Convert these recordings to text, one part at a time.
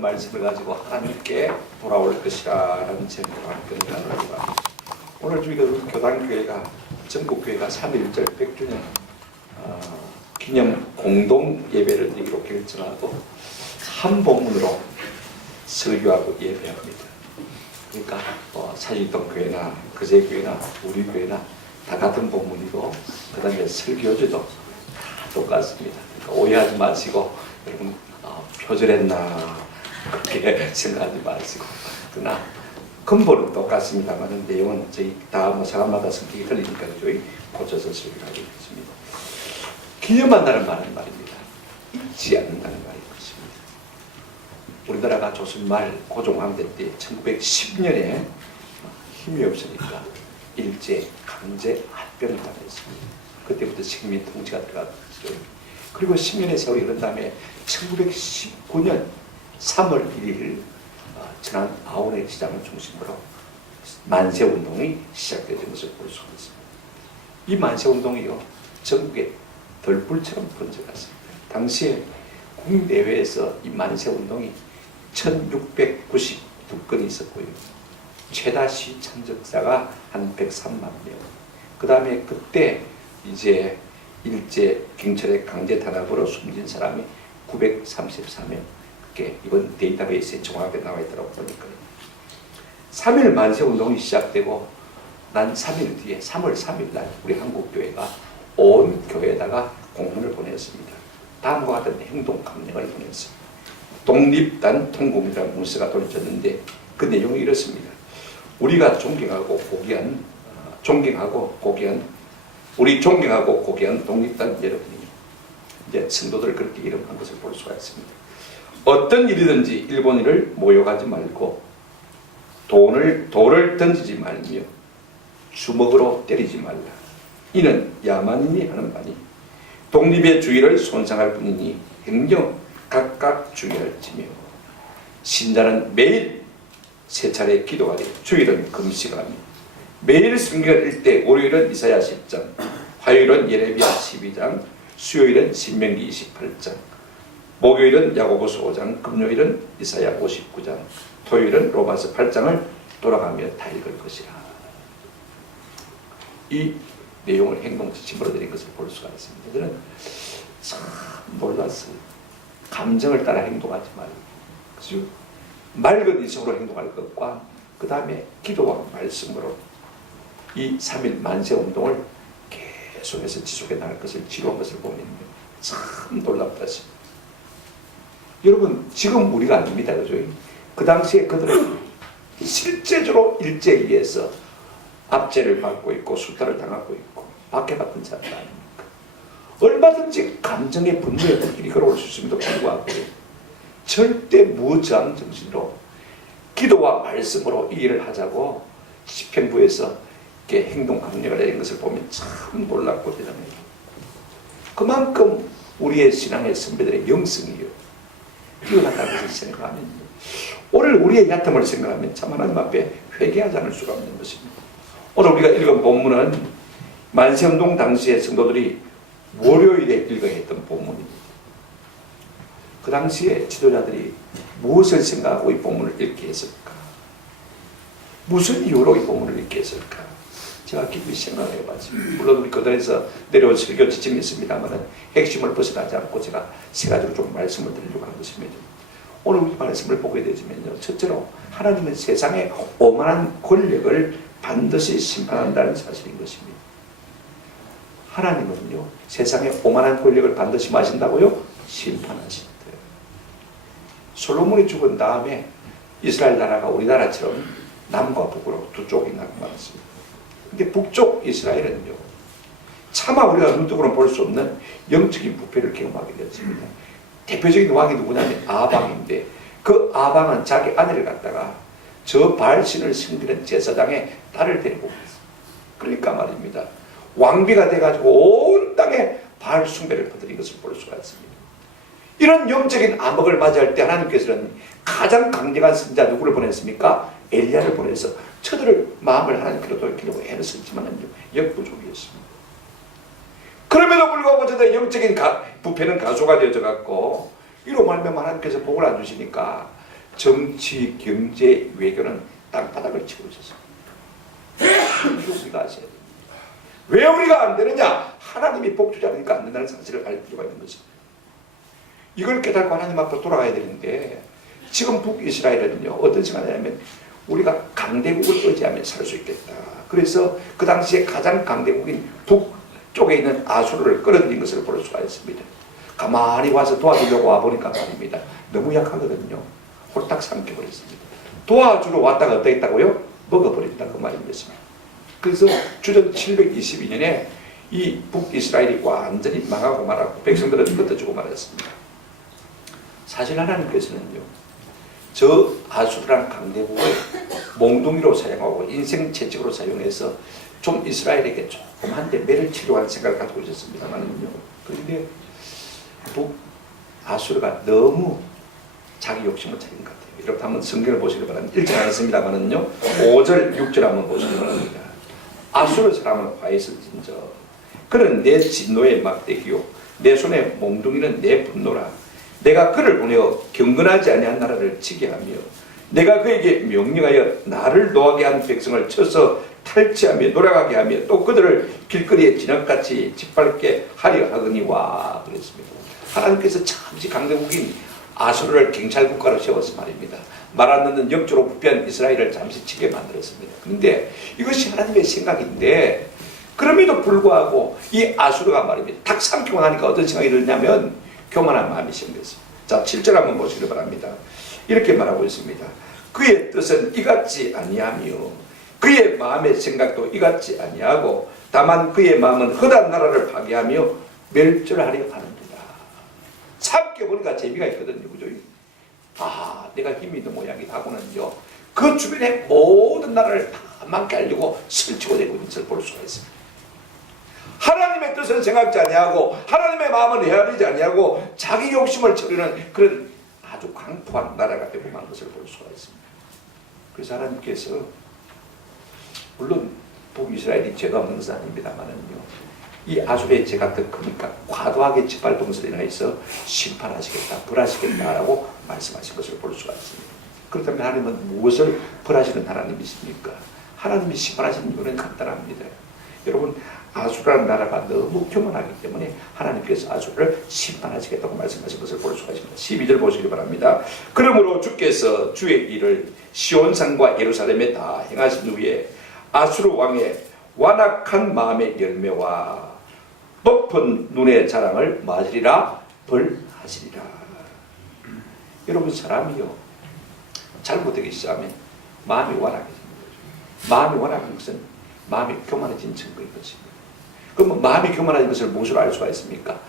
말씀을 가지고 하나님께 돌아올 것이라는 제목으로 함께 나누려고. 오늘 저희가 교단교회가 전국교회가 3.1절 100주년 기념 공동 예배를 드리기로 결정하고 한 본문으로 설교하고 예배합니다. 그러니까 사직동 교회나 거제교회나 우리 교회나 다 같은 본문이고 그 다음에 설교주도 다 똑같습니다. 그러니까 오해하지 마시고 여러분 표절했나 그렇게 생각하지 마시고, 그러나 근본은 똑같습니다만 내용은 저희 다 사람마다 성격이 틀리니까 저희 고쳐서 설교하고 있습니다. 기념한다는 말은 말입니다. 잊지 않는다는 말인 것입니다. 우리나라가 조선말 고종황제 때 1910년에 힘이 없으니까 일제 강제 합병을 당했습니다. 그때부터 식민 통치가 들어갔죠. 그리고 10년의 세월이 흐른 다음에 1919년 3월 1일 천안 아우네 시장을 중심으로 만세운동이 시작되는 것을 볼 수가 있습니다. 이 만세운동이요 전국에 덜불처럼 번져갔습니다. 당시에 국내외에서 이 만세운동이 1692건이 있었고요. 최다 시 참석자가 한 103만 명. 그 다음에 그때 이제 일제 경찰의 강제 탄압으로 숨진 사람이 934명. 그게 이번 데이터베이스에 정확하게 나와 있더라고 보니까 3일 만세운동이 시작되고 난 3일 뒤에 3월 3일 날 우리 한국교회가 온 교회에다가 공문을 보냈습니다. 다음과 같은 행동 강령을 보냈습니다. 독립단 통곡이라는 문서가 돌려졌는데 그 내용이 이렇습니다. 우리가 존경하고 고귀한 우리 존경하고 고귀한 독립단 여러분이 이제 성도들 그렇게 이름한 것을 볼 수가 있습니다. 어떤 일이든지 일본인을 모욕하지 말고 돌을 던지지 말며 주먹으로 때리지 말라. 이는 야만인이 하는 바니 독립의 주의를 손상할 뿐이니 행정 각각 주의할지며 신자는 매일 세 차례 기도하되 주일은 금식하며 매일 성경을 읽되 월요일은 이사야 10장, 화요일은 예레미야 12장, 수요일은 신명기 28장, 목요일은 야고보서 5장, 금요일은 이사야 59장, 토요일은 로마서 8장을 돌아가며 다 읽을 것이라. 이 내용을 행동 지침으로 드린 것을 볼 수가 있습니다. 저는 참 놀랐어요. 감정을 따라 행동하지 말고, 그죠? 맑은 인성으로 행동할 것과 그 다음에 기도와 말씀으로 이 3일 만세운동을 계속해서 지속해 나갈 것을 지루한 것을 보면 참 놀랍다 싶습니다. 여러분 지금 우리가 아닙니다. 그죠? 그 당시에 그들은 실제적으로 일제에 의해서 압제를 받고 있고 수탈을 당하고 있고 박해받은 자들 아닙니까? 얼마든지 감정의 분노의 불길이 걸어올 수 있음에도 불구하고 절대 무저항 정신으로 기도와 말씀으로 이 일을 하자고 집행부에서 이렇게 행동 강령을 내린 것을 보면 참 놀랍고 대단해요. 그만큼 우리의 신앙의 선배들의 영성이요 뛰어나다는 것을 생각하면요, 오늘 우리의 얕음을 생각하면 참 하나님 앞에 회개하지 않을 수가 없는 것입니다. 오늘 우리가 읽은 본문은 만세운동 당시의 성도들이 월요일에 읽어야 했던 본문입니다. 그 당시에 지도자들이 무엇을 생각하고 이 본문을 읽게 했을까? 무슨 이유로 이 본문을 읽게 했을까? 제가 깊이 생각해 봤습니다. 물론 우리 거단에서 내려온 설교 지침이 있습니다만 핵심을 벗어나지 않고 제가 세 가지로 좀 말씀을 드리려고 하는 것입니다. 오늘 우리 말씀을 보게 되지만요, 첫째로 하나님은 세상의 오만한 권력을 반드시 심판한다는 사실인 것입니다. 하나님은요 세상의 오만한 권력을 반드시 마신다고요? 심판하신대요. 솔로몬이 죽은 다음에 이스라엘 나라가 우리나라처럼 남과 북으로 두 쪽이 나눠졌습니다. 근데 북쪽 이스라엘은요 차마 우리가 눈뜨고는 볼 수 없는 영적인 부패를 경험하게 되었습니다. 대표적인 왕이 누구냐면 아방인데 그 아방은 자기 아내를 갖다가 저 바알신을 섬기는 제사장의 딸을 데리고 있어요. 그러니까 말입니다, 왕비가 돼가지고 온 땅에 바알 숭배를 퍼뜨린 것을 볼 수가 있습니다. 이런 영적인 암흑을 맞이할 때 하나님께서는 가장 강력한 선자 누구를 보냈습니까? 엘리야를 보내서 저들을 마음을 하나님께로 돌리려고 애를 썼지만 역부족이었습니다. 그럼에도 불구하고 저들의 영적인 부패는 가소가 되어져 갖고 이로 말미암아 하나님께서 복을 안 주시니까 정치, 경제, 외교는 땅바닥을 치고 있었습니다. 이거 우리가 아셔야 됩니다. 왜 우리가 안 되느냐? 하나님이 복주자니까 안 된다는 사실을 알 필요가 있는 것입니다. 이걸 깨닫고 하나님 앞으로 돌아가야 되는데 지금 북이스라엘은요 어떤 생각이냐면 우리가 강대국을 의지하며 살 수 있겠다. 그래서 그 당시에 가장 강대국인 북쪽에 있는 아수르를 끌어들인 것을 볼 수가 있습니다. 가만히 와서 도와주려고 와보니까 말입니다. 너무 약하거든요. 홀딱 삼켜버렸습니다. 도와주러 왔다가 어떠했다고요? 먹어버린다 그 말입니다. 그래서 주전 722년에 이 북이스라엘이 완전히 망하고 말았고 백성들은 흩어지고 말았습니다. 사실 하나님께서는요 저 아수르란 강대국을 몽둥이로 사용하고 인생 채찍으로 사용해서 좀 이스라엘에게 조금 한데 매를 치려고 생각을 가지고 있었습니다만요. 그런데 아수르가 너무 자기 욕심을 차린 것 같아요. 이렇게 한번 성경을 보시기 바랍니다. 읽지 않았습니다만은요 5절 6절 한번 보시기 바랍니다. 아수르 사람은 화했을진저 그는 내 진노의 막대기요 내 손에 몽둥이는 내 분노라. 내가 그를 보내어 경건하지 아니한 나라를 치게 하며 내가 그에게 명령하여 나를 노하게 한 백성을 쳐서 탈취하며 노력하게 하며 또 그들을 길거리에 진흙같이 짓밟게 하려 하거니와 그랬습니다. 하나님께서 잠시 강대국인 아수르를 경찰국가로 세워서 말입니다. 말 안 듣는 영적으로 부패한 이스라엘을 잠시 치게 만들었습니다. 그런데 이것이 하나님의 생각인데 그럼에도 불구하고 이 아수르가 말입니다. 탁 삼키고 나니까 어떤 생각이 들냐면 교만한 마음이 생겼습니다. 자 7절 한번 보시기 바랍니다. 이렇게 말하고 있습니다. 그의 뜻은 이같지 아니하며 그의 마음의 생각도 이같지 아니하고 다만 그의 마음은 헛한 나라를 파괴하며 멸절하려 하는도다. 삼켜보니까 재미가 있거든요. 그죠? 아 내가 힘이 있는 모양이다 하고는요 그 주변의 모든 나라를 다 망게 하려고 설치고 되고 있는 것을 볼 수가 있습니다. 하나님의 뜻은 생각지 아니하고 하나님의 마음은 헤아리지 아니하고 자기 욕심을 채우는 그런 아주 강포한 나라가 되고 만 것을 볼 수가 있습니다. 그래서 하나님께서 물론 북이스라엘이 죄가 없는 것은 아닙니다만은요 이 아수르의 죄가 더 크니까 과도하게 짓밟은 것으로 인해서 심판하시겠다 벌하시겠다라고 말씀하신 것을 볼 수가 있습니다. 그렇다면 하나님은 무엇을 벌하시는 하나님이십니까? 하나님이 심판하시는 이유는 간단합니다. 여러분 아수르라는 나라가 너무 교만하기 때문에 하나님께서 아수르를 심판하시겠다고 말씀하신 것을 볼 수가 있습니다. 12절 보시기 바랍니다. 그러므로 주께서 주의 일을 시온산과 예루살렘에 다 행하신 후에 아수르 왕의 완악한 마음의 열매와 높은 눈의 자랑을 맞으리라 벌하시리라. 여러분 사람이요 잘못되기 시작하면 마음이 완악해지는 거죠. 마음이 완악한 것은 마음이 교만해진 증거인 것입니다. 그러면 마음이 교만해진 것을 무엇으로 알 수가 있습니까?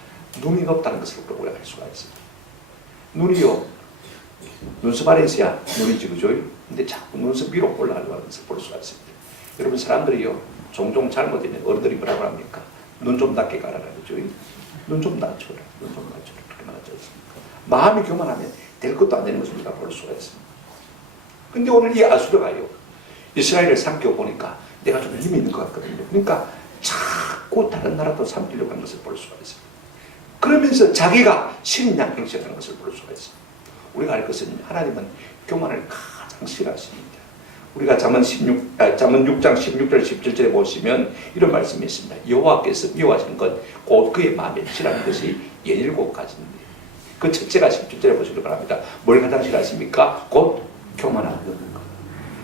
눈이 높다는 것을 우리가 알 수가 있습니다. 눈이요 눈썹 아래 있어야 눈이지 그죠? 근데 자꾸 눈썹 위로 올라가는 것을 볼 수가 있습니다. 여러분 사람들이요 종종 잘못되면 어른들이 뭐라고 합니까? 눈 좀 낮게 가라라 그죠? 눈 좀 낮춰라 눈 좀 낮춰라 그렇게 말하지 않습니까? 마음이 교만하면 될 것도 안 되는 것을 우리가 볼 수가 있습니다. 근데 오늘 이 아수르가요 이스라엘을 삼켜보니까 내가 좀 힘이 있는 것 같거든요. 그러니까 자꾸 다른 나라도 삼키려고 하는 것을 볼 수가 있습니다. 그러면서 자기가 신양 행세하는 것을 볼 수가 있습니다. 우리가 알 것은 하나님은 교만을 가장 싫어하십니다. 우리가 잠언 6장 16절 17절에 보시면 이런 말씀이 있습니다. 여호와께서 미워하시는 것 곧 그의 마음에 싫어하는 것이 17가지입니다. 그 첫째가 17절에 보시기 바랍니다. 뭘 가장 싫어하십니까? 곧 교만한 것.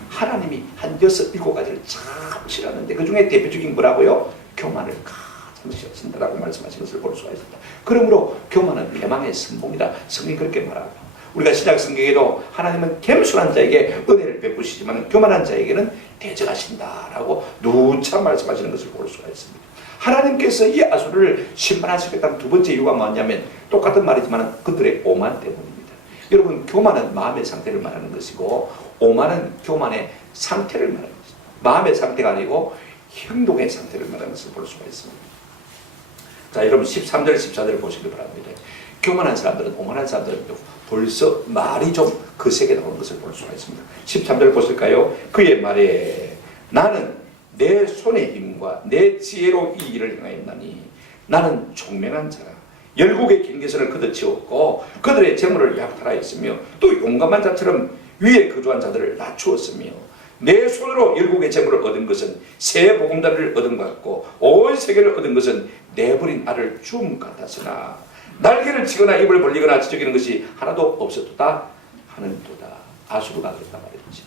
하나님이 한 6, 7가지를 참 싫어하는데 그 중에 대표적인 뭐라고요? 교만을 가장 싫어하신다라고 말씀하신 것을 볼 수가 있습니다. 그러므로 교만은 패망의 선봉이다. 성경이 그렇게 말하고 우리가 신약 성경에도 하나님은 겸손한 자에게 은혜를 베푸시지만 교만한 자에게는 대적하신다라고 누차 말씀하시는 것을 볼 수가 있습니다. 하나님께서 이 아수르를 심판하시겠다는 두 번째 이유가 뭐냐면 똑같은 말이지만 그들의 오만 때문입니다. 여러분 교만은 마음의 상태를 말하는 것이고 오만은 교만의 상태를 말하는 것입니다. 마음의 상태가 아니고 행동의 상태를 말하는 것을 볼 수가 있습니다. 자 여러분 13절 14절 보시기 바랍니다. 교만한 사람들은 오만한 사람들은 벌써 말이 좀 거세게 나오는 것을 볼 수가 있습니다. 13절 보실까요? 그의 말에 나는 내 손의 힘과 내 지혜로 이 일을 행하였나니 나는 총명한 자라 열국의 경계선을 걷어치웠고 그들의 재물을 약탈하였으며 또 용감한 자처럼 위에 거주한 자들을 낮추었으며 내 손으로 열국의 재물을 얻은 것은 새 보금자리를 얻은 것 같고 온 세계를 얻은 것은 내버린 알을 줌 같았으나 날개를 치거나 입을 벌리거나 지저귀는 것이 하나도 없었도다 하는도다. 아수르가 그랬단 말이지.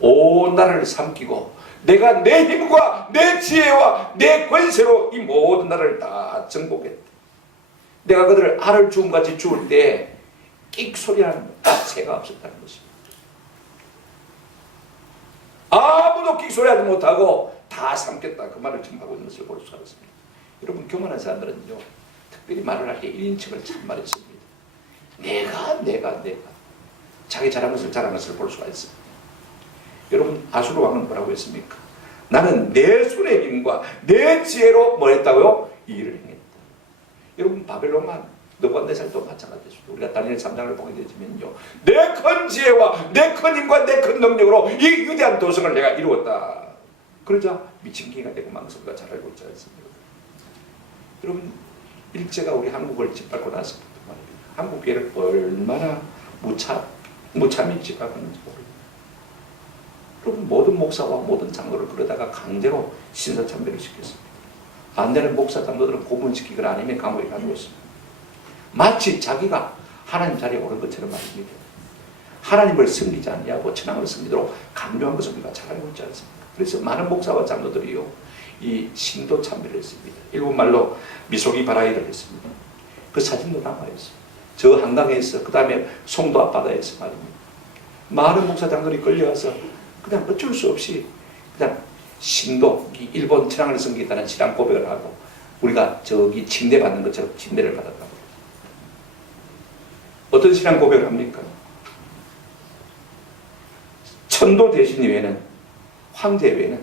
온 나라를 삼키고 내가 내 힘과 내 지혜와 내 권세로 이 모든 나라를 다 정복했다. 내가 그들을 알을 주음같이 주울 때 끽 소리하는 새가 없었다는 것입니다. 아무도 끽 소리하지 못하고 다 삼켰다. 그 말을 지금 하고 있는 것을 볼 수가 있습니다. 여러분, 교만한 사람들은요, 특별히 말을 할 때 1인칭을 참 많이 씁니다. 내가 자기 잘한 것을 볼 수가 있습니다. 여러분, 아수르 왕은 뭐라고 했습니까? 나는 내 손의 힘과 내 지혜로 뭘 했다고요? 이 일을 행했다. 여러분, 바벨론만 느부갓네살도 마찬가지입니다. 우리가 다니엘 3장을 보게 되면요, 내 큰 지혜와 내 큰 힘과 내 큰 능력으로 이 위대한 도성을 내가 이루었다. 그러자 미친 개가 되고 망설이가 잘 알고 있지 않습니까? 여러분, 일제가 우리 한국을 짓밟고 나서부터 말입니다. 한국 교회를 얼마나 무참히 짓밟았는지 모릅니다. 여러분, 모든 목사와 모든 장로를 그러다가 강제로 신사참배를 시켰습니다. 안 되는 목사 장로들은 고문시키거나 아니면 감옥에 가두었습니다. 마치 자기가 하나님 자리에 오른 것처럼 말입니다. 하나님을 섬기지 않냐고 천황을 섬기도록 강요한 것을 우리가 잘 알고 있지 않습니까? 그래서 많은 목사와 장로들이요, 이 신도 참배를 했습니다. 일본 말로 미소기 바라이를 했습니다. 그 사진도 남아있어요. 저 한강에서, 그 다음에 송도 앞바다에서 말입니다. 많은 목사 장로들이 끌려와서 그냥 어쩔 수 없이 그냥 신도, 일본 천황을 섬기겠다는 신앙 고백을 하고 우리가 저기 침례 받는 것처럼 침례를 받았다고. 어떤 신앙 고백을 합니까? 천도 대신 외에는, 황제 외에는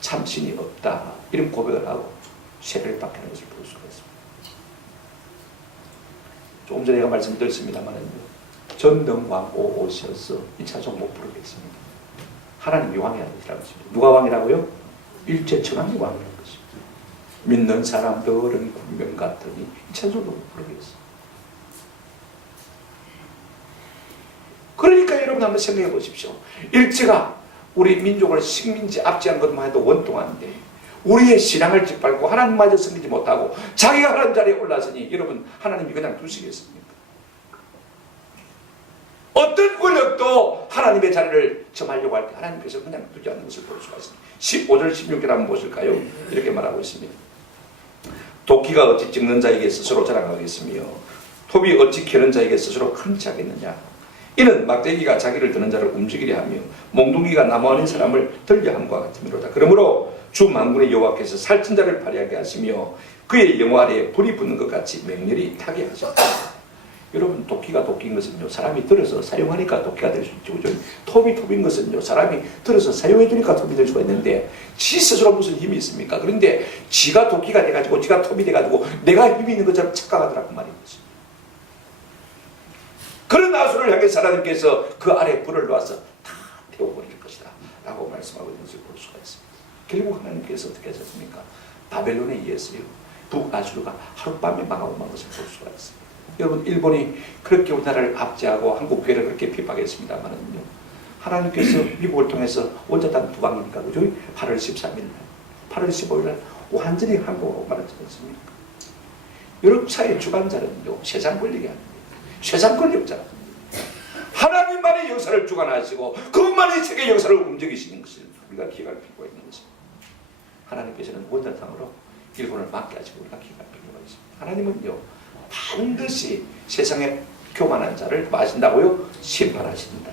참신이 없다. 이런 고백을 하고 세례를 받게 하는 것을 볼 수가 있습니다. 조금 전에 제가 말씀드렸습니다만 전능왕 오셔서 이 찬송 못 부르겠습니다. 하나님이 왕이 아니라는 것입니다. 누가 왕이라고요? 일제천왕이 왕이라는 것입니다. 믿는 사람들은 군명 같으니 이 찬송도 못 부르겠습니다. 그러니까 여러분 한번 생각해 보십시오. 일제가 우리 민족을 식민지 압제한 것만 해도 원통한데 우리의 신앙을 짓밟고 하나님마저 섬기지 못하고 자기가 하나님 자리에 올랐으니 여러분, 하나님이 그냥 두시겠습니까? 어떤 권력도 하나님의 자리를 점하려고 할 때 하나님께서 그냥 두지 않는 것을 볼 수가 있습니다. 15절 16절 한번 보실까요? 이렇게 말하고 있습니다. 도끼가 어찌 찍는 자에게 스스로 자랑하겠으며 톱이 어찌 캐는 자에게 스스로 큰 자겠느냐. 이는 막대기가 자기를 드는 자를 움직이려 하며 몽둥이가 나무하는 사람을 들려함과 같으므로다. 그러므로 주 만군의 여호와께서 살찐 자를 발휘하게 하시며 그의 영화 아래에 불이 붙는 것 같이 맹렬히 타게 하셨다. 여러분, 도끼가 도끼인 것은요, 사람이 들어서 사용하니까 도끼가 될 수 있죠. 그죠? 톱이 톱인 것은요, 사람이 들어서 사용해 주니까 톱이 될 수가 있는데 지 스스로 무슨 힘이 있습니까? 그런데 지가 도끼가 돼가지고 지가 톱이 돼가지고 내가 힘이 있는 것처럼 착각하더라고 말인 거죠. 그런 아수를 향해 하나님께서 그 아래에 불을 놓아서 다 태워버릴 것이다 라고 말씀하고 있는 것을 볼 수가 있습니다. 결국 하나님께서 어떻게 하셨습니까? 바벨론에 의해서요, 북아수르가 하룻밤에 망하고만 것을 볼 수가 있습니다. 여러분, 일본이 그렇게 우리나라를 압제하고 한국 교회를 그렇게 핍박했습니다만은요, 하나님께서 미국을 통해서 원자탄 두 방이니까, 그죠? 8월 13일 날, 8월 15일 날 완전히 한국으로 말하지 않습니까? 유럽 사회 주관자는요, 세상 권력이 아닙니다. 세상 권력자. 하나님만의 역사를 주관하시고 그분만의 세계 역사를 움직이시는 것을 우리가 기억할 필요가 있는 것입니다. 하나님께서는 원자탄으로 일본을 막게 하시고 우리가 기억할 필요가 있습니다. 하나님은요, 반드시 세상에 교만한 자를 마신다고요? 심판하신다.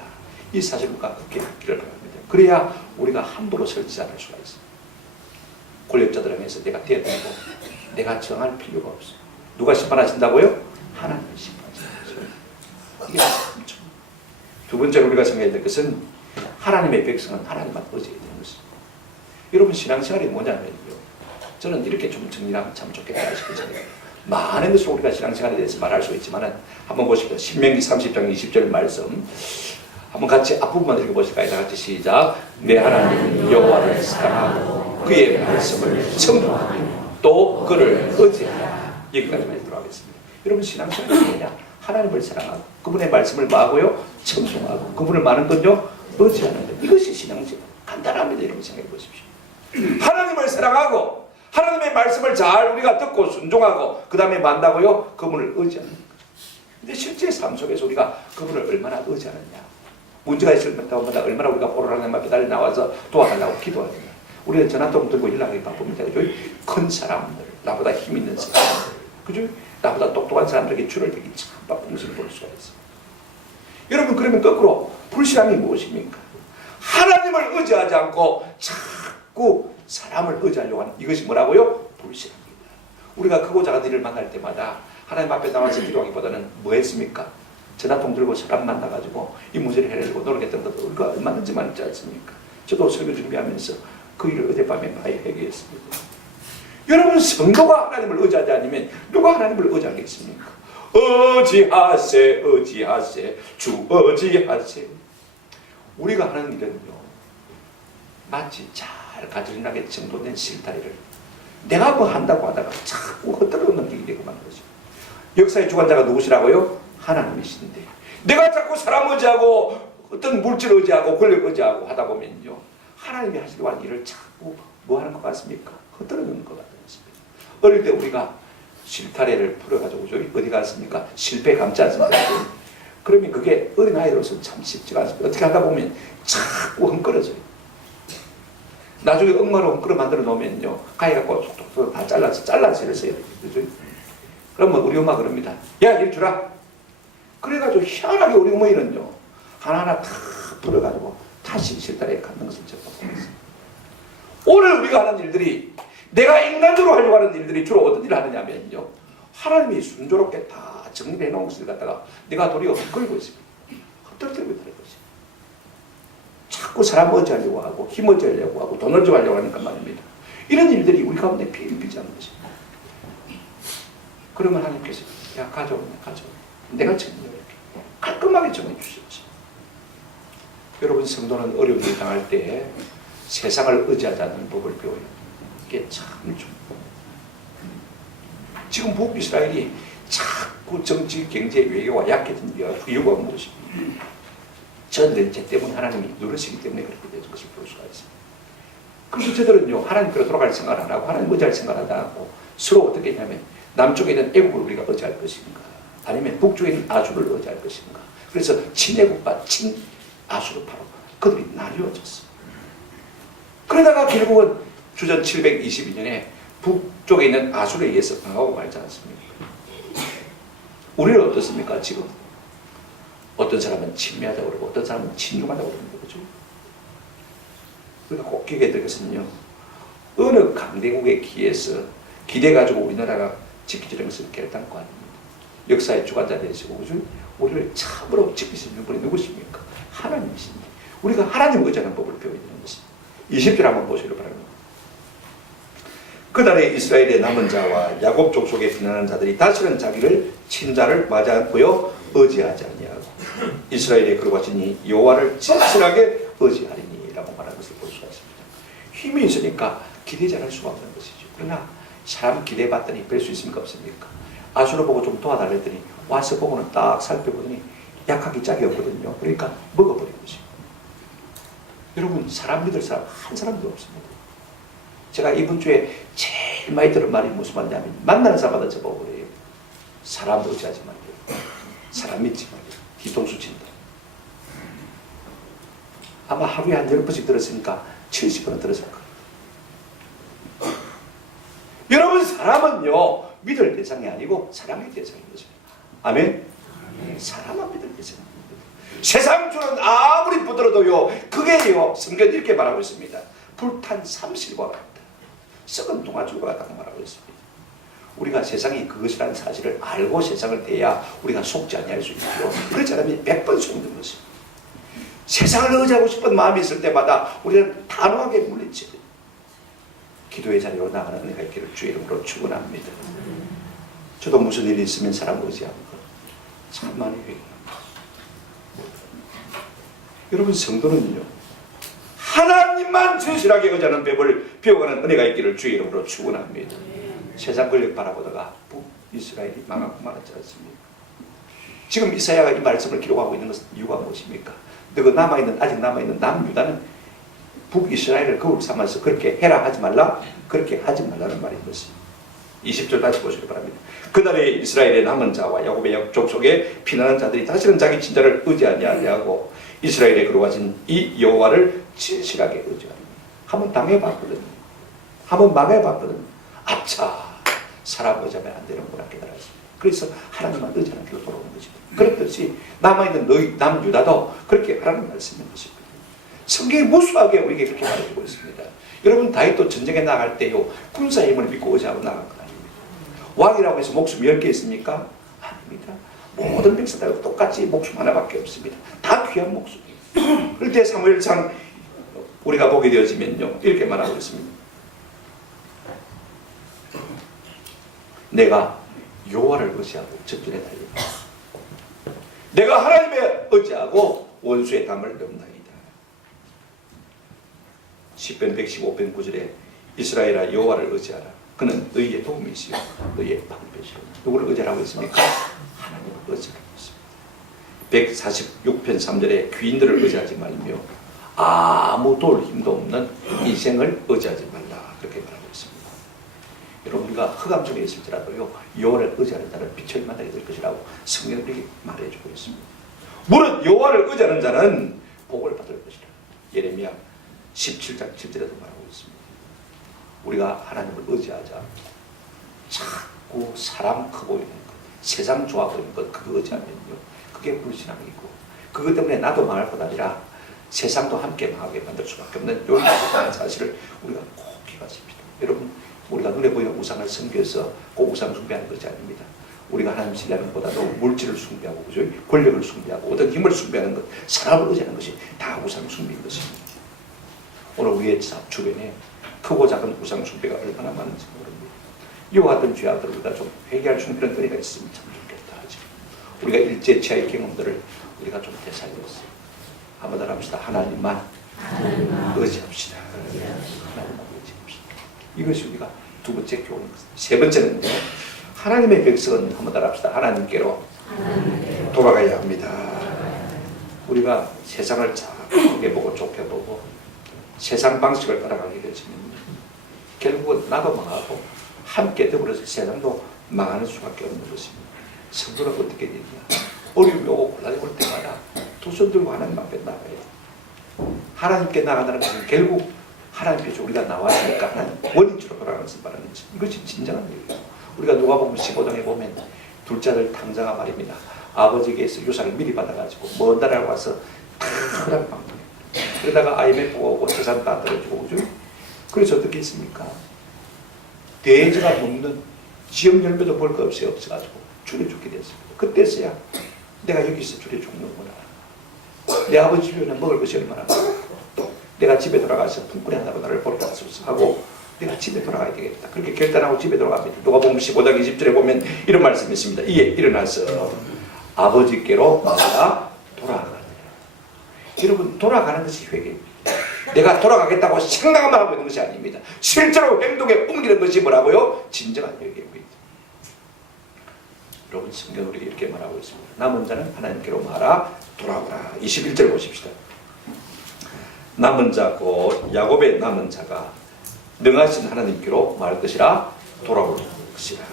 이 사실을 우리가 그렇게 갖기를 바랍니다. 그래야 우리가 함부로 설치지 않을 수가 있습니다. 권력자들 향해서 내가 대들고 내가 정할 필요가 없어요. 누가 심판하신다고요? 하나님이 심판하신다. 이게 두 번째로 우리가 생각해야 될 것은 하나님의 백성은 하나님만 의지해야 되는 것입니다. 여러분, 신앙생활이 뭐냐면요, 저는 이렇게 좀 정리하면 참 좋겠다 싶거든요. 많은 것을 우리가 신앙생활에 대해서 말할 수 있지만 한번 보십시오. 신명기 30장 20절 말씀 한번 같이 앞부분만 읽어보실까요? 다 같이 시작. 내 하나님 여호와를 사랑하고 그의 말씀을 청종하며 또 그를 의지하라. 여기까지만 읽도록 하겠습니다. 여러분 신앙생활이 뭐냐? 하나님을 사랑하고 그분의 말씀을 뭐하고요? 청송하고 그분을 많은 건요 의지하는 것. 이것이 신앙생활. 간단합니다. 여러분 생각해 보십시오. 하나님을 사랑하고 하나님의 말씀을 잘 우리가 듣고 순종하고 그 다음에 만나고요 그분을 의지하는 것. 근데 실제 삶 속에서 우리가 그분을 얼마나 의지하느냐. 문제가 있을 때마다 얼마나 우리가 보러 하나님 앞에 달려 나와서 도와달라고 기도하느냐. 우리는 전화통 들고 연락하기 바쁩니다. 그죠? 큰 사람들, 나보다 힘 있는 사람들, 그죠? 나보다 똑똑한 사람들에게 줄을 대기 참 바쁜 것을 볼 수가 있어요. 여러분 그러면 거꾸로 불신앙이 무엇입니까? 하나님을 의지하지 않고 자꾸 사람을 의지하려고 하는 이것이 뭐라고요? 불신앙입니다. 우리가 크고 작은 일을 만날 때마다 하나님 앞에 나와서 기도하기보다는 뭐 했습니까? 전화통 들고 사람 만나가지고 이 문제를 해내려고 노력했던 것도 우리가 얼마든지 많지 않습니까? 저도 설교 준비하면서 그 일을 어젯밤에 많이 해결했습니다. 여러분 성도가 하나님을 의지하지 않으면 누가 하나님을 의지하겠습니까? 의지하세 의지하세 주 의지하세. 우리가 하는 일은요 마치 잘 가지런하게 정돈된 실타리를 내가 뭐 한다고 하다가 자꾸 헛되고 넘기게 되고 만 거죠. 역사의 주관자가 누구시라고요? 하나님이신데 내가 자꾸 사람 의지하고 어떤 물질 의지하고 권력 의지하고 하다 보면요 하나님이 하시려고 하는 일을 자꾸 뭐 하는 것 같습니까? 헛들어놓는 것 같습니다. 어릴 때 우리가 실타래를 풀어가지고 어디 갔습니까? 실패 감지 않습니까? 그러면 그게 어린아이로서는 참 쉽지가 않습니다. 어떻게 하다 보면 자꾸 헝클어져요. 나중에 엉마로 헝클어 만들어 놓으면요 가위갖고 톡톡톡 다 잘라서 이랬어요. 그죠? 그러면 우리 엄마 그럽니다. 야 이리 주라. 그래가지고 희한하게 우리 어머니는요 하나하나 다 풀어가지고 다시 실타래에 갖는 것을 제가 보고 있습니다. 오늘 우리가 하는 일들이 내가 인간적으로 하려고 하는 일들이 주로 어떤 일을 하느냐면요 하나님이 순조롭게 다 정리해 놓은 것을 갖다가 내가 도리어 헛걸고 있습니다. 헛떨뜨리고 있다는 것이. 자꾸 사람 의지하려고 하고 힘 의지하려고 하고 돈 의지하려고 하니까 말입니다. 이런 일들이 우리 가운데 비일비재 하는 것입니다. 그러면 하나님께서 야 가져오네 내가 정리해 이렇게 깔끔하게 정해 주시죠. 여러분 성도는 어려운 일을 당할 때 세상을 의지하지 않는 법을 배워요. 이게 참 중요해요. 지금 북이스라엘이 자꾸 정치, 경제, 외교가 약해진 이유가 무엇입니까? 전쟁 때문에 하나님이 누르시기 때문에 그렇게 되는 것을 볼 수가 있습니다. 그래서 저들은요 하나님께로 돌아갈 생각을 안 하고 하나님 의지할 생각을 하지 않고 서로 어떻게 했냐면 남쪽에 있는 애국을 우리가 의지할 것인가 아니면 북쪽에 있는 아수를 의지할 것인가. 그래서 친애국과 친아수로 바로 그들이 나뉘어졌어요. 그러다가 결국은 주전 722년에 북쪽에 있는 아수르에 의해서 망하고 말지 않습니까? 우리는 어떻습니까 지금? 어떤 사람은 친미하다고 그러고 어떤 사람은 친중하다고 그러는 거죠. 우리가 꼭 기억해야 될 것은요 어느 강대국의 기에서 기대가지고 우리나라가 지키지는 것을 결단코 아닙니다. 역사의 주관자 되시고 우리를 참으로 지키시는 분이 누구십니까? 하나님이십니다. 우리가 하나님을 의지하는 법을 배워야 되는 것입니다. 20절 한번 보시기를 바랍니다. 그날에 이스라엘의 남은 자와 야곱 족속에 피난한 자들이 다시는 자기를 친자를 맞지 않고요 의지하지 아니하고 이스라엘의 그러하시니 여호와를 진실하게 의지하리니 라고 말하는 것을 볼 수가 있습니다. 힘이 있으니까 기대지 않을 수가 없는 것이죠. 그러나 사람 기대받더니 뵐 수 있습니까 없습니까? 아수를 보고 좀 도와달라 했더니 와서 보고는 딱 살펴보더니 약하기 짝이 없거든요. 그러니까 먹어버린 것이죠. 여러분 사람 믿을 사람 한 사람도 없습니다. 제가 이번 주에 제일 많이 들은 말이 무슨 말이냐면 만나는 사람마다 저보고 그래요. 사람 의지하지 말고 사람 믿지 말고 뒤통수 친다. 아마 하루에 한 10번씩 들었으니까 70번은 들었을 거예요. 여러분 사람은요 믿을 대상이 아니고 사랑의 대상인 것입니다. 아멘? 사람만 믿을 대상입니다. 세상 주는 아무리 부드러도요 그게요 성경이 이렇게 말하고 있습니다. 불탄 삼실과 같다. 썩은 동아줄과 같다고 말하고 있습니다. 우리가 세상이 그것이라는 사실을 알고 세상을 대해야 우리가 속지 아니할 수 있고요. 그렇지 않으면 100번 속는 것입니다. 세상을 의지하고 싶은 마음이 있을 때마다 우리는 단호하게 물리쳐요. 기도의 자리로 나가는 은혜가 있기를 주의 이름으로 축원합니다. 저도 무슨 일이 있으면 사람 의지하는 거 참 많이 회개합니다. 여러분 성도는요 하나님만 진실하게 의지하는 법을 배워가는 은혜가 있기를 주의 이름으로 축원합니다. 세상 권력 바라보다가 이스라엘이 망하고 말았지 않습니까? 지금 이사야가 이 말씀을 기록하고 있는 것은 이유가 무엇입니까? 아직 남아있는 남유다는 북이스라엘을 거울 삼아서 그렇게 해라 하지 말라, 그렇게 하지 말라는 말인 것입니다. 20절 다시 보시기 바랍니다. 그날에 이스라엘의 남은 자와 야곱의 족속에 피난한 자들이 다시는 자기 친자를 의지하지 아니하고 이스라엘에 거룩하신 이 여호와를 진실하게 의지하는. 한번 당해봤거든요. 한번 망해봤거든요. 아차, 사람 의지하면 안 되는구나 깨달았습니다. 그래서 하나님만 의지하는 길로 돌아오는 것입니다. 그렇듯이 남아있는 너희 남유다도 그렇게 하라는 말씀인 것입니다. 성경이 무수하게 우리에게 그렇게 말해주고 있습니다. 여러분, 다윗도 전쟁에 나갈 때요, 군사의 힘을 믿고 의지하고 나간 거 아닙니다. 왕이라고 해서 목숨 10개 있습니까? 아닙니다. 모든 백성들하고 똑같이 목숨 하나밖에 없습니다. 다 귀한 목숨이에요. 그럴 때 사무엘상 우리가 보게 되어지면요, 이렇게 말하고 있습니다. 내가 여호와를 의지하고 적전에 달린다. 내가 하나님에 의지하고 원수의 담을 넘나이다. 시편 115편 9절에 이스라엘아 여호와를 의지하라. 그는 너희의 도움이시요 너희의 방패시요. 누구를 의지하라고 했습니까? 하나님을 의지하라고 했습니다. 146편 3절에 귀인들을 의지하지 말며 아무 도울 힘도 없는 인생을 의지하지 말라. 그렇게 말하고 있습니다. 여러분, 우리가 흑암 속에 있을지라도요, 여호와를 의지하는 자는 빛을 만나게 될 것이라고 성경이 우리에게 말해주고 있습니다. 무릇 여호와를 의지하는 자는 복을 받을 것이라. 예레미야 17장 7절에도 말하고 있습니다. 우리가 하나님을 의지하자. 자꾸 사람 커 보이는 것, 세상 좋아 보이는 것, 그거 의지하면요, 그게 불신앙이고, 그것 때문에 나도 망할 것 아니라 세상도 함께 망하게 만들 수밖에 없는 요런 사실을 우리가 꼭 기억하십시다. 여러분, 우리가 눈에 보이는 우상을 섬겨서 꼭 우상 숭배하는 것이 아닙니다. 우리가 하나님 신뢰하는 것보다도 물질을 숭배하고, 그죠? 권력을 숭배하고, 어떤 힘을 숭배하는 것, 사람을 의지하는 것이 다 우상 숭배인 것입니다. 오늘 우리의 주변에 크고 작은 우상 숭배가 얼마나 많은지 모릅니다. 이와 같은 죄악들 우리가 좀 회개할 수 있는 은혜가 있으면 참 좋겠다 하죠. 우리가 일제치하의 경험들을 우리가 좀 되살렸어요. 한번 더 합시다. 하나님만 의지합시다. 하나님만 의지합시다. 이것이 우리가 두 번째 교훈인 것입니다. 세 번째는요, 하나님의 백성은 한번 더 합시다. 하나님께로 돌아가야 합니다. 우리가 세상을 작게 보고 좋게 보고 세상 방식을 따라가게 되지만 결국은 나도 망하고 함께 더불어서 세상도 망하는 수밖에 없는 것입니다. 성도는 어떻게 되냐? 어려움이 오고 곤란이 올 때마다 두 손 들고 하나님 앞에 나가요. 하나님께 나가다는 것은 결국 하나님께서 우리가 나왔으니까 하나님 원인주로 돌아가는 것을 말하는 것이, 이것이 진정한 일이에요. 우리가 누가복음 15장에 보면 둘째 아들 탕자가 말입니다. 아버지에게서 유산을 미리 받아가지고 먼 나라에 와서 탁월한 방법이에요. 그러다가 IMF가 오고 재산 다 떨어지고, 그죠? 그래서 어떻게 했습니까? 돼지가 먹는 지역 열매도 볼 거 없이 없어가지고 줄여 죽게 됐습니다. 그때서야 내가 여기서 줄여 죽는구나. 내 아버지 주변에 먹을 것이 얼마나 많고, 내가 집에 돌아가서 품꾼이 한다고 나를 볼까 하고 내가 집에 돌아가야 되겠다. 그렇게 결단하고 집에 돌아갑니다. 누가복음 15장 20절에 보면 이런 말씀이 있습니다. 이에 일어나서 아버지께로 돌아가라. 여러분, 돌아가는 것이 회개입니다. 내가 돌아가겠다고 생각만 하고 있는 것이 아닙니다. 실제로 행동에 옮기는 것이 뭐라고요? 진정한 회개입니다. 여러분, 성경 우리 이렇게 말하고 있습니다. 남은 자는 하나님께로 돌아오라. 21절 보십시다. 남은 자 곧 야곱의 남은 자가 능하신 하나님께로 말할 것이라 돌아올 것이라.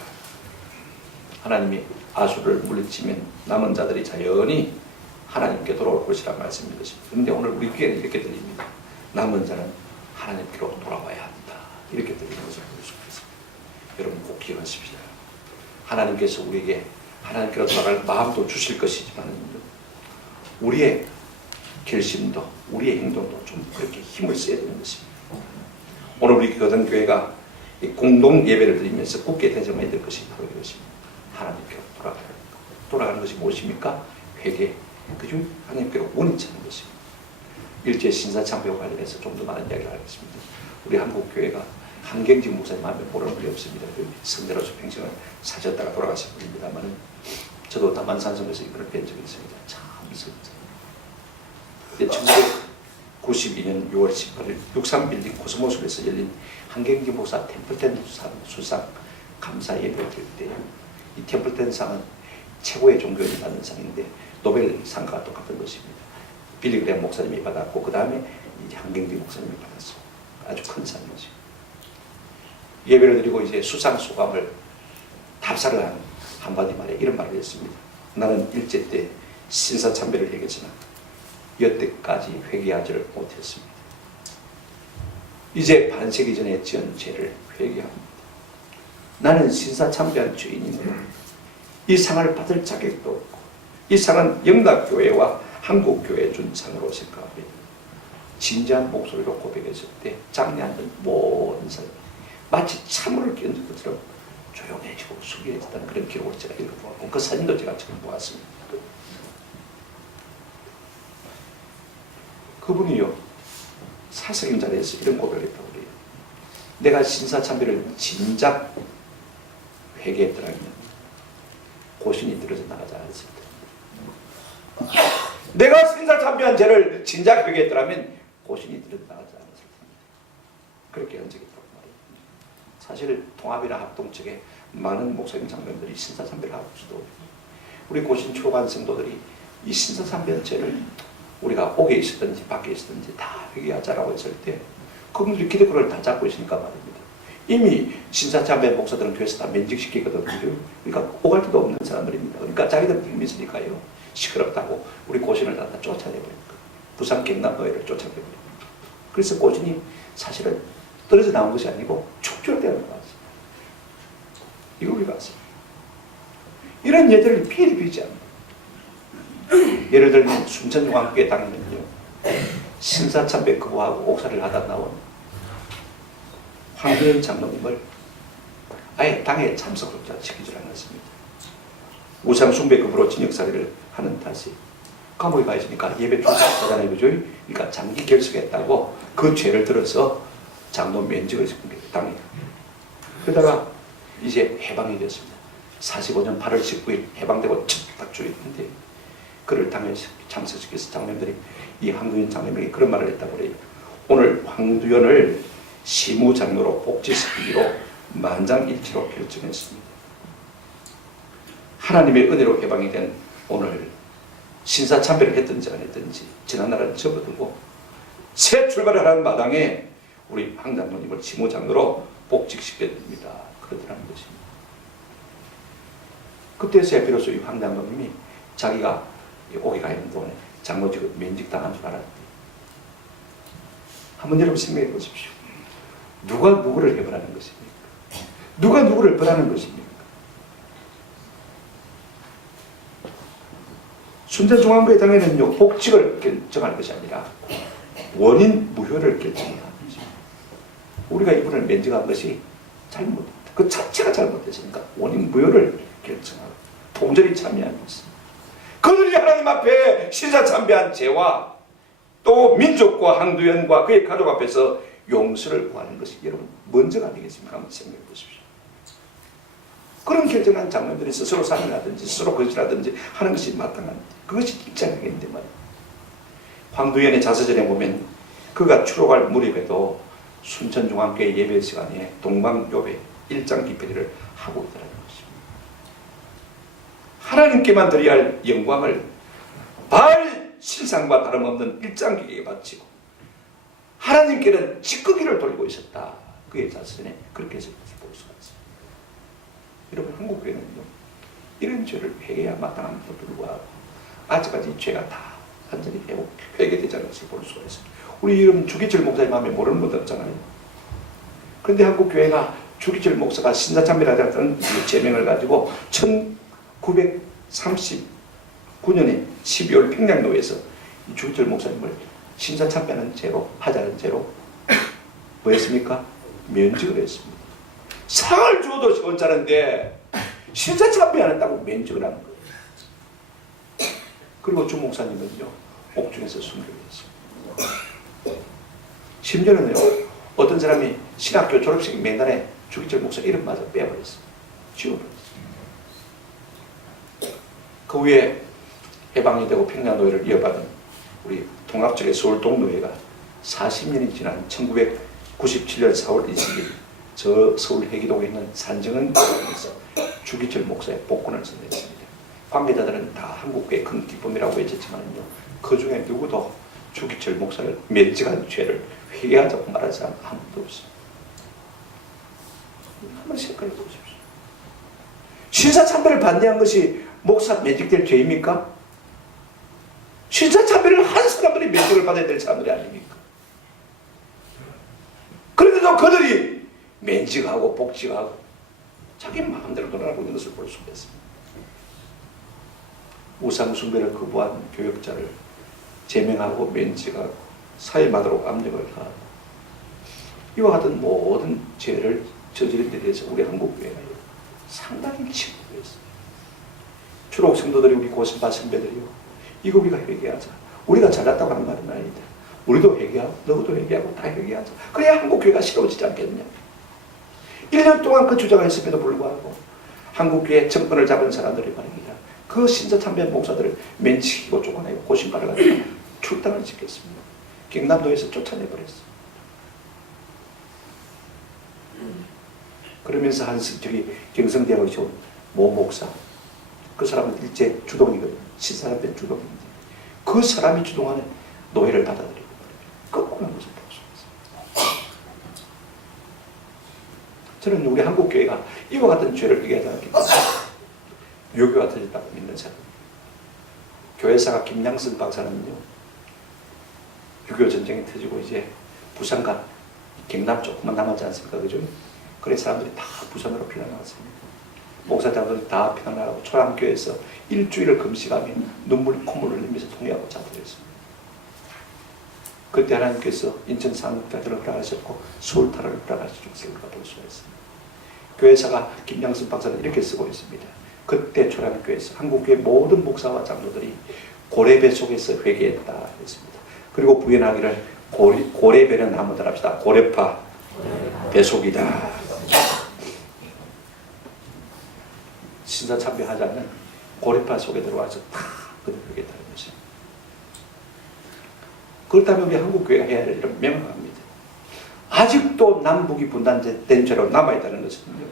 하나님이 아수를 물리치면 남은 자들이 자연히 하나님께 돌아올 것이라 말씀인 것입니다. 그런데 오늘 우리 귀에는 이렇게 들립니다. 남은 자는 하나님께로 돌아와야 한다. 이렇게 들리는 것을 볼 수가 있습니다. 여러분, 꼭 기억하십시다. 하나님께서 우리에게 하나님께로 돌아갈 마음도 주실 것이지만 우리의 결심도 우리의 행동도 좀 그렇게 힘을 써야 되는 것입니다. 오늘 우리 거듭교회가 공동 예배를 드리면서 굳게 대접해야 될 것이 바로 이것입니다. 하나님께로 돌아가는 것이 무엇입니까? 회개, 그죠? 하나님께로 원인 찾는 것입니다. 일제 신사참배와 관련해서 좀 더 많은 이야기를 하겠습니다. 우리 한국 교회가 한경직 목사님 한 명 모르는 분이 없습니다. 성대로서 평생을 사셨다가 돌아가신 분입니다만, 저도 남한산성에서 이분을 뵌 적이 있습니다. 참 무섭죠. 1992년 6월 18일 63빌딩 코스모스에서 열린 한경직 목사 템플텐 수상 감사 예배를 드릴 때 이 템플턴상은 최고의 종교인이 받는 상인데 노벨상과 똑같은 것입니다. 빌리그레엄 목사님이 받았고 그 다음에 한경비 목사님이 받았어. 아주 큰 상이죠. 예배를 드리고 이제 수상 소감을 답사를 한 한마디 말에 이런 말을 했습니다. 나는 일제 때 신사참배를 행했으나 여태까지 회개하지를 못했습니다. 이제 반세기 전에 지은 죄를 회개합니다. 나는 신사참배한 죄인이므로 이 상을 받을 자격도 없고 이 상은 영락교회와 한국교회에 준 상으로 생각합니다. 진지한 목소리로 고백했을 때 장례 앉은 모든 사람이 마치 찬물을 끼얹은 것처럼 조용해지고 숙연해졌다는 그런 기록을 제가 읽어보았고 그 사진도 제가 지금 보았습니다. 그분이요 사석임 자리에서 이런 고백을 했다고 그래요. 내가 신사참배를 진작 회개했더라면 고신이 들어서 나가지 않았을 텐데 내가 신사참배한 죄를 진작 회개했더라면 고신이 들어서 나가지 않았을 텐데 그렇게 한 적이 있다고 말해요. 사실 통합이나 합동 측에 많은 목사님 장로님들이 신사참배를 하고 있어도 우리 고신 초반 성도들이 이 신사참배한 죄를 우리가 옥에 있었든지 밖에 있었든지 다 회개하자라고 했을 때 그분들이 기득권을 다 잡고 있으니까 말입니다. 이미 신사참배 목사들은 교회에서 다 면직시키거든요. 그러니까 오갈 데도 없는 사람들입니다. 그러니까 자기들 힘이 있으니까요. 시끄럽다고 우리 고신을 다 쫓아내버립니다. 부산 경남노예를 쫓아내버립니다. 그래서 고신이 사실은 떨어져 나온 것이 아니고 축출되어 나왔어요. 이거 우리가 아세요. 이런 예들을 피해 비지 않는 예를 들면 순천중앙교회 당에는요 신사참배 거부하고 옥살이를 하다 나온 황교안 장로님을 아예 당에 참석조차 시키지 않았습니다. 우상숭배 거부로 징역살이를 하는 탓이 감옥에 가 있으니까 예배 출석하잖아요. 그죠? 그러니까 장기 결석했다고 그 죄를 들어서 장로 면직을 시킨 게 당에. 그러다가 이제 해방이 됐습니다. 45년 8월 19일 해방되고 첫 딱주였는데 그를 당에 참석시켜서 장로님들이 이 황두현 장로님에게 그런 말을 했다고 그래요. 오늘 황두현을 시무장로로 복직시키기로 만장일치로 결정했습니다. 하나님의 은혜로 해방이 된 오늘 신사참배를 했든지 안 했든지 지난날은 접어들고 새 출발을 하는 마당에 우리 황 장로님을 시무장로로 복직시켜야 됩니다. 그러더라는 것입니다. 그때서야 비로소 이 황 장로님이 자기가 옥에 가 있는 동안에 장로직을 면직당한 줄 알았대. 한번 여러분 생각해 보십시오. 누가 누구를 해벌하는 것입니까? 누가 누구를 벌하는 것입니까? 순천중앙교회 당에는요 복직을 결정하는 것이 아니라 원인 무효를 결정하는 것입니다. 우리가 이분을 면직한 것이 잘못됐다. 그 자체가 잘못됐으니까 원인 무효를 결정하고 통절히 참여하는 것입니다. 그들이 하나님 앞에 신사참배한 죄와 또 민족과 황두현과 그의 가족 앞에서 용서를 구하는 것이 여러분 먼저가 아니겠습니까? 한번 생각해 보십시오. 그런 결정한 장로들이 스스로 살인하든지 스스로 거짓하든지 하는 것이 마땅한데 그것이 입장이겠는데 말이에요. 황두현의 자서전에 보면 그가 추록할 무렵에도 순천중앙교회 예배 시간에 동방요배 1장 기표를 하고 있다는 것입니다. 하나님께만 드려야 할 영광을 바알 신상과 다름없는 일장기계에 바치고 하나님께는 찌꺼기를 돌리고 있었다. 그의 자신에 그렇게 해서 볼 수가 있습니다. 여러분 한국교회는요 이런 죄를 회개해야 마땅함에도 불구하고 아직까지 죄가 다 완전히 회개되지 않은 것을 볼 수가 있습니다. 우리 이런 주기철 목사님 하면 모르는 분도 없잖아요. 그런데 한국교회가 주기철 목사가 신사참배를 하자는 제명을 가지고 1939년에 12월 평양노회에서 주기철 목사님을 신사참배하는 죄로 하자는 죄로 뭐 했습니까? 면직을 했습니다. 상을 주어도 시원찮은데 신사참배하는다고 면직을 하는 거예요. 그리고 주 목사님은요 옥중에서 순교를 했습니다. 심지어는요 어떤 사람이 신학교 졸업식 명단에 주기철 목사 이름마저 빼버렸어요. 지워버렸어요. 그 후에 해방이 되고 평양노회를 이어받은 우리 통합적의 서울 동노회가 40년이 지난 1997년 4월 20일 저 서울 해기동에 있는 산정은 교회에서 주기철 목사의 복권을 선언했습니다. 관계자들은 다 한국교회의 큰 기쁨이라고 외쳤지만요, 그 중에 누구도 주기철 목사를 면직한 죄를 회개하자고 말하는 사람 아무도 없습니다. 한번 생각해 보십시오. 신사참배를 반대한 것이 목사 면직될 죄입니까? 신사참배를 한 사람들이 면직을 받아야 될 사람들이 아닙니까? 그런데도 그들이 면직하고 복직하고 자기 마음대로 돌아가고 있는 것을 볼 수가 있습니다. 우상숭배를 거부한 교역자를 제명하고 면직하고 사회마다로 압력을 가하고 이와 같은 모든 죄를 저지른 데 대해서 우리 한국교회가 상당히 침묵했어요. 주로 성도들이 우리 고신파 선배들이요, 이거 우리가 회개하자. 우리가 잘났다고 하는 말은 아니다. 우리도 회개하고 너도 회개하고 다 회개하자. 그래야 한국교회가 새로워지지 않겠느냐. 1년 동안 그 주장을 했음에도 불구하고 한국교회 정권을 잡은 사람들이 말입니다. 그 신사참배 목사들을 면치고 쫓아내고 고신파를 가지고 출당을 시켰습니다. 경남도에서 쫓아내버렸어요. 그러면서 저기 경성대학을 온 모 목사, 그 사람은 일제 주동이거든요. 신사참배 주동인데 그 사람이 주동하는 노예를 받아들이고 거꾸로 모습을 볼 수 있어요. 저는 우리 한국교회가 이와 같은 죄를 얘기하지 않기 때문에 유교가 터졌다고 믿는 사람입니다. 교회사가 김양승 박사는요, 6.25 전쟁이 터지고 이제 부산과 경남 조금만 남았지 않습니까? 그죠? 그래 사람들이 다 부산으로 피난나왔습니다. 목사장들이 다 피난나가고 초랑교회에서 일주일을 금식하며 눈물 콧물을 흘리면서 통회하고 자살했습니다. 그때 하나님께서 인천 상륙작전을 허락하셨고 서울탈을 허락하신 것을 우리가 볼 수가 있습니다. 교회사가 김양승 박사는 이렇게 쓰고 있습니다. 그때 초랑교회에서 한국교회 모든 목사와 장로들이 고래배 속에서 회개했다 했습니다. 그리고 부연하기를 고래배는 나무들 합시다. 고래파 배속이다. 신사참배하지 않는 고래파 속에 들어와서 다 그들 회개했다는 것입니다. 그렇다면 우리 한국교회가 해야 할 일은 명확합니다. 아직도 남북이 분단된 채로 남아있다는 것은요,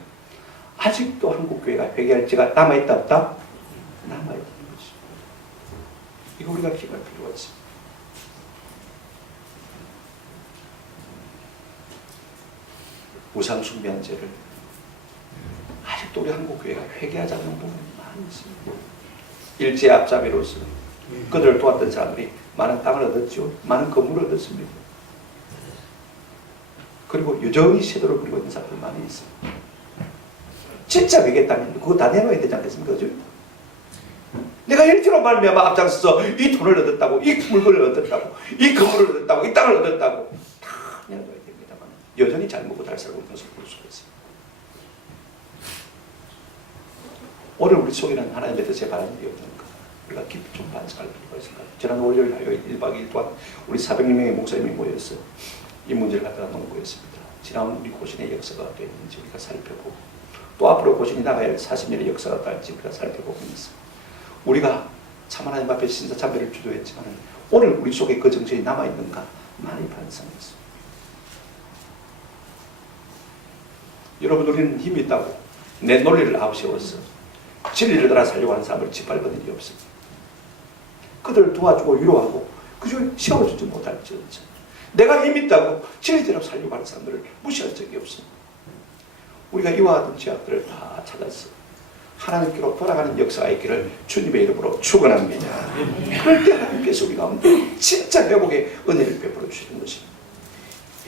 아직도 한국교회가 회개할 죄가 남아있다 없다? 남아있다는 것입니다. 이거 우리가 기억할 필요가 있습니다. 우상숭배한 죄를 아직도 우리 한국교회가 회개하지 않는 부분이 많이 있습니다. 일제 앞잡이로서 그들을 도왔던 사람들이 많은 땅을 얻었죠. 많은 건물을 얻었습니다. 그리고 여전히 세도를 부리고 있는 사람들 많이 있어요. 진짜 회개했다면 그거 다 내놓아야 되지 않겠습니까? 그죠? 내가 일티로 말미암아 앞장서서 이 돈을 얻었다고, 이 물건을 얻었다고, 이 건물을 얻었다고, 이 땅을 얻었다고 다 내놓아야 됩니다만 여전히 잘 먹고 잘 살고 있는 것을 볼 수가 있어요. 오늘 우리 속에는 하나님에 대해서 바라는 게 없는 것, 우리가 깊이 좀 반성할 필요가 있을까. 지난 월요일 1박 2일 동안 우리 400명의 목사님이 모여서 이 문제를 갖다가 논의했습니다. 지난 우리 고신의 역사가 어떻게 있는지 우리가 살펴보고 또 앞으로 고신이 나가야 할 40년의 역사가 어떨지 우리가 살펴보고 있습니다. 우리가 참 하나님 앞에 신사참배를 주도했지만 오늘 우리 속에 그 정신이 남아있는가 많이 반성했습니다. 여러분, 우리는 힘이 있다고 내 논리를 앞세워서 진리를 따라 살려고 하는 사람을 짓밟은 일이 없습니다. 그들을 도와주고 위로하고 그중에 세워주지 못할지언정 내가 힘이 있다고 진리대로 살려고 하는 사람들을 무시할 적이 없습니다. 우리가 이와 같은 죄악들을 다 찾아서 하나님께로 돌아가는 역사가 있기를 주님의 이름으로 축원합니다. 그럴 때 하나님께서 우리 가운데 진짜 회복의 은혜를 베풀어 주시는 것입니다.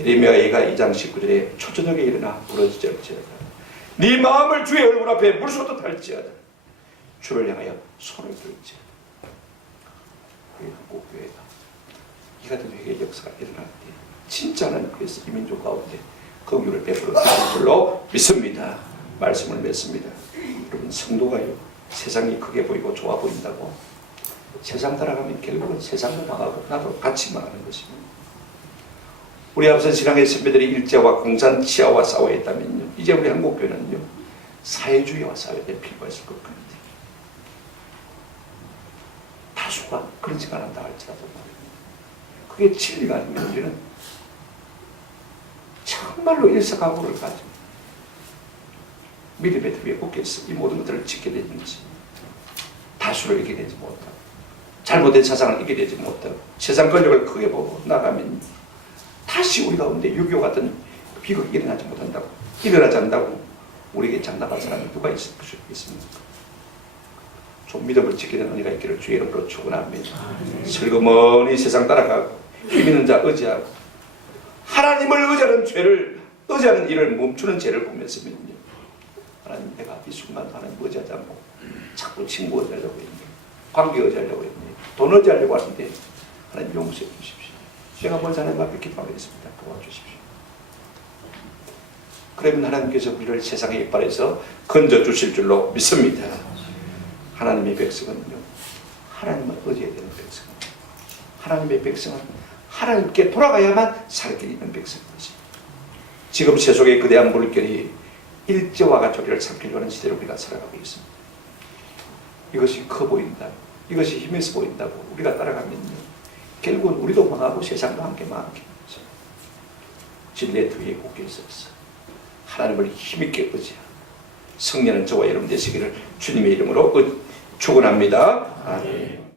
예레미야가 2장 19절에 초저녁에 일어나 부러지지 않지어다. 네 마음을 주의 얼굴 앞에 물소도 탈지어다. 주를 향하여 손을 들지어다. 우리 한국교회가 이 같은 회개의 역사가 일어날 때 진짜 하나님께서 이 민족 가운데 긍휼을 베풀어 주실 줄로 믿습니다. 말씀을 맺습니다. 여러분, 성도가요, 세상이 크게 보이고 좋아 보인다고 세상 따라가면 결국은 세상도 망하고 나도 같이 망하는 것입니다. 우리 앞선 신앙의 선배들이 일제와 공산 치하와 싸워했다면요, 이제 우리 한국교회는요 사회주의와 싸워야 될 필요가 있을 것 같아요. 다수가 그런 생각을 한다 할지라도 그게 진리가 아니면 우리는 정말로 일사각오를 가지고 믿음의 위에 굳게서 이 모든 것들을 지켜야 되는지, 다수를 이겨내지 못하고 잘못된 사상을 이겨내지 못하고 세상 권력을 크게 보고 나가면 다시 우리 가운데 6.25 같은 비극이 일어나지 못한다고, 일어나지 않는다고 우리에게 장담한 사람이 누가 있습니까? 좀 믿음을 지키는 은혜가 있기를 주의 이름으로 축원합니다. 슬그머니 세상 따라가고 힘 있는 자 의지하고 하나님을 의지하는 죄를, 의지하는 일을 멈추는 죄를 보면서는요, 하나님, 내가 이 순간 하나님 의지하지 않고 자꾸 친구 의지하려고 했네, 관계 의지하려고 했네, 돈 의지하려고 하는데 하나님 용서해 주십시오. 제가 먼저 하나님 앞에 기도하겠습니다. 도와주십시오. 그러면 하나님께서 우리를 세상의 이빨에서 건져주실 줄로 믿습니다. 하나님의 백성은요, 하나님을 의지해야 되는 백성입니다. 하나님의 백성은 하나님께 돌아가야만 살 길이 있는 백성이지. 지금 세속의 거대한 물결이 일제화가 조리를 삼키려고 하는 시대로 우리가 살아가고 있습니다. 이것이 커 보인다, 이것이 힘있어 보인다고 우리가 따라가면요, 결국은 우리도 망하고 세상도 함께 망하게 됩니다. 진리의 뒤에 굳게 서서 하나님을 힘있게 의지하고 성령은 저와 여러분 되시기를 주님의 이름으로 축원합니다. 아멘.